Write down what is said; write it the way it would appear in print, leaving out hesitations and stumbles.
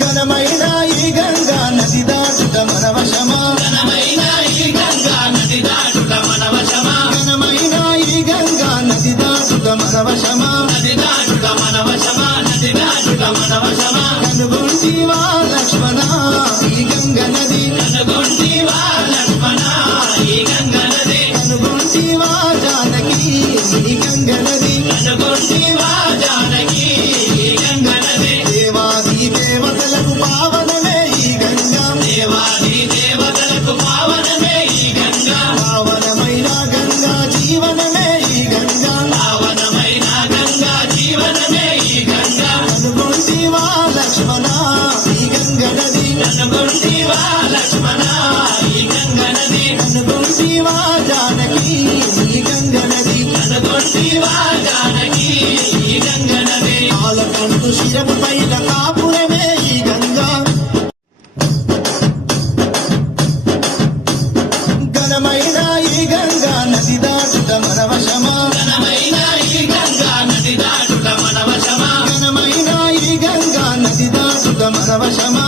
ఘనమైన ఈ గంగా నది దాటుట మన వశమా, ఘనమైన ఈ గంగా నది దాటుట మన వశమా, ఘనమైన ఈ గంగా నది దాటుట మన వశమా, నది దాటుట మన వశమా, నది దాటుట మన వశమా. కనుగొంటివా లక్ష్మణ ఈ గంగ నది, కనుగొంటివా లక్ష్మణ ఈ గంగ నది, కనుగొంటివా జానకి ఈ గంగ నది, కనుగొంటివా జానకి ఈ గంగ నది. దేవాది దేవతలకు పావనమే ఈ గంగా, దేవాది దేవతలకు పావనమే ఈ గంగా, పావనమైన గంగా జీవనమే ఈ గంగా, పావనమైన గంగా జీవనమే ఈ గంగా. కనుగొంటివా లక్ష్మణ ఈ గంగ నది, కనుగొంటివా లక్ష్మణ ఈ గంగ నది, కనుగొంటివా జానకి ఈ గంగ నది, కనుగొంటివా జానకి ఈ గంగ నది. పాలకంటూ శిరపు పైన కాపురమే ఈ గంగా, ఘనమైన ఈ గంగా నది దాటుట మన వశమా, ఘనమైన ఈ గంగా నది దాటుట మన వశమా, ఘనమైన ఈ గంగా నది దాటుట మన వశమా.